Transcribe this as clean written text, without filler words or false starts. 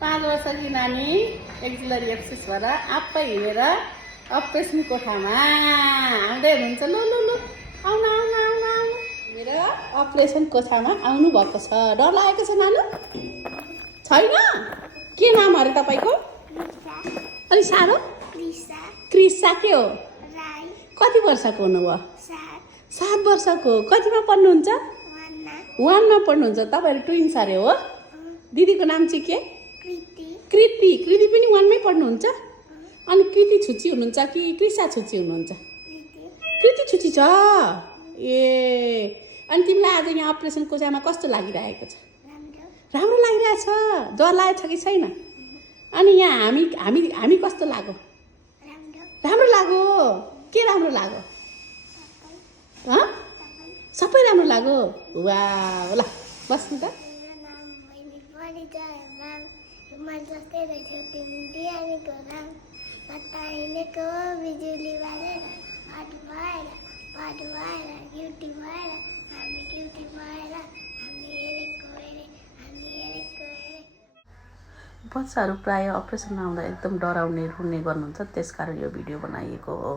5 वर्षकी नानी axillary axis भएर आप्पै हिँडेर अपरेसन कोठामा आउँदै हुनुहुन्छ। लु लु लु आउन आउन आउन आउन हिँडेर अपरेसन कोठामा आउनु भएको छ। डर लागेको छ नानु? छैन? के नाम अरे तपाईँको? अलि साह्रो? क्रिसा के हो? कति वर्षको हुनुभयो? 7 वर्षको। कतिमा पढ्नुहुन्छ? 1 मा पढ्नुहुन्छ। तपाईँहरू ट्विन्स अरे हो? दिदीको नाम चाहिँ के? कृति। कृति पनि 1 मै पढ्नुहुन्छ? अनि कृति छुच्ची हुनुहुन्छ कि क्रिसा छुच्ची हुनुहुन्छ? कृति छुच्ची छ। ए अनि तिमीलाई आज यहाँ अपरेसन कोठामा कस्तो लागिरहेको छ? राम्रो लागिरहेछ। डर लागेको छ कि छैन? अनि यहाँ हामी कस्तो लाग्यो? राम्रो लाग्यो। के राम्रो लाग्यो? सबै राम्रो लाग्यो। वाह ल बस्नु त। बच्चाहरू प्रायः अपरेसन आउँदा एकदम डराउने रुने गर्नुहुन्छ, त्यसकारण यो भिडियो बनाइएको हो।